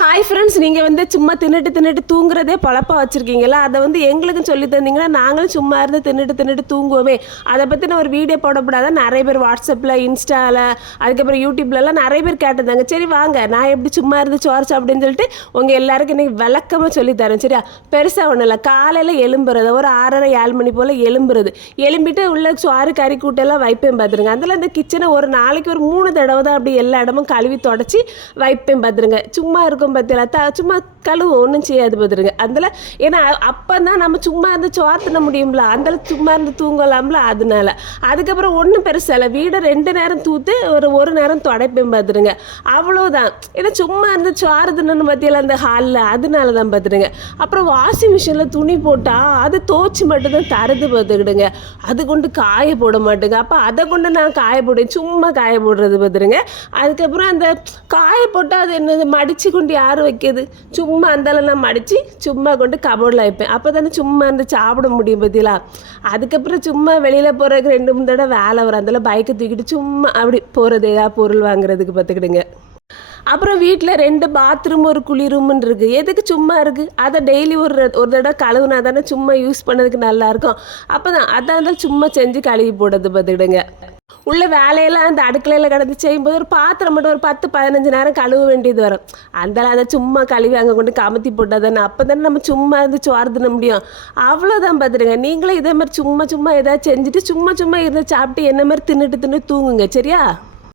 Hi friends நீங்கள் வந்து சும்மா தின்னுட்டு தின்னுட்டு தூங்குறதே பழப்பாக வச்சுருக்கீங்களா அதை வந்து எங்களுக்கும் சொல்லி தந்தீங்கன்னா நாங்களும் சும்மா இருந்து தின்னுட்டு தின்னுட்டு தூங்குவோமே. அதை பற்றி நான் ஒரு வீடியோ போடப்படாத நிறைய பேர் வாட்ஸ்அப்பில் இன்ஸ்டாவில் அதுக்கப்புறம் யூடியூப்லலாம் நிறைய பேர் கேட்டிருந்தாங்க. சரி வாங்க நான் எப்படி சும்மா இருந்து சோர்ஸ் அப்படின்னு சொல்லிட்டு உங்கள் எல்லாருக்கும் இன்றைக்கி விளக்கமாக சொல்லித்தரேன் சரியா? பெருசாக ஒன்றும் இல்லை. காலையில் எலும்புறது ஒரு ஆறரை ஏழு மணி போல் எலும்புறது எலும்பிட்டு உள்ள சோறு கறி கூட்டெல்லாம் வைப்பேன் பார்த்துருங்க அதில் அந்த கிச்சனை ஒரு நாளைக்கு ஒரு மூணு தடவை தான் அப்படி எல்லா இடமும் கழுவி தொடச்சி வைப்பேன் பார்த்துருங்க சும்மா இருக்கும் பார்த்தீங்களா த சும்மா கழுவு ஒன்றும் செய்யாது பார்த்துருங்க அதில் ஏன்னா அப்போ தான் நம்ம சும்மா இருந்து சோறு முடியும்ல. அந்த சும்மா இருந்து தூங்கலாம்ல அதனால. அதுக்கப்புறம் ஒன்றும் பெருசாக வீடை ரெண்டு நேரம் தூத்து ஒரு ஒரு நேரம் தொடப்பேன் பார்த்துருங்க அவ்வளோதான் ஏன்னா சும்மா இருந்து சோறுதுன்னு தின்னு அந்த ஹாலில் அதனால தான் பார்த்துருங்க அப்புறம் வாஷிங் மிஷினில் துணி போட்டால் அது தோச்சி மட்டும்தான் தருது பார்த்துக்கிடுங்க அது கொண்டு காய போட மாட்டேங்க. அப்போ அதை கொண்டு நான் காய போடுவேன். சும்மா காய போடுறது பார்த்துருங்க அதுக்கப்புறம் அந்த காய போட்டால் அது என்னது? மடித்து கொண்டு யார் வைக்கிறது? சும்மா சும்மா அந்தளெல்லாம் மடித்து சும்மா கொண்டு கபோர்டில் வைப்பேன். அப்போ தானே சும்மா இருந்து சாப்பிட முடியும் பற்றிலா அதுக்கப்புறம் சும்மா வெளியில் போகிறதுக்கு ரெண்டு மூணு தடவை வேலை வரும். அதில் பைக்கை தூக்கிட்டு சும்மா அப்படி போகிறது ஏதாவது பொருள் வாங்குறதுக்கு பார்த்துக்கிடுங்க அப்புறம் வீட்டில் ரெண்டு பாத்ரூம் ஒரு குளி ரூம்னு இருக்குது எதுக்கு சும்மா இருக்குது அதை டெய்லி ஒரு ஒரு தடவை கழுவுனா தானே சும்மா யூஸ் பண்ணதுக்கு நல்லாயிருக்கும் அப்போ தான் அதான் சும்மா செஞ்சு கழுவி போடுறது பார்த்துக்கிடுங்க உள்ள வேலையெல்லாம் அந்த அடுக்கலையில் கிடந்து செய்யும்போது ஒரு பாத்திரம் மட்டும் ஒரு பத்து பதினஞ்சு நேரம் கழுவ வேண்டியது வரும். அந்த அதை சும்மா கழுவி அங்கே கொண்டு கமத்தி போட்டால் தானே. அப்போ தானே நம்ம சும்மா இருந்து சோறு தின்ன முடியும். அவ்வளோதான் பார்த்துருங்க நீங்களும் இதே மாதிரி சும்மா சும்மா ஏதாவது செஞ்சுட்டு சும்மா சும்மா இருந்து சாப்பிட்டு என்ன மாதிரி தின்னுட்டு தின்னு தூங்குங்க. சரியா?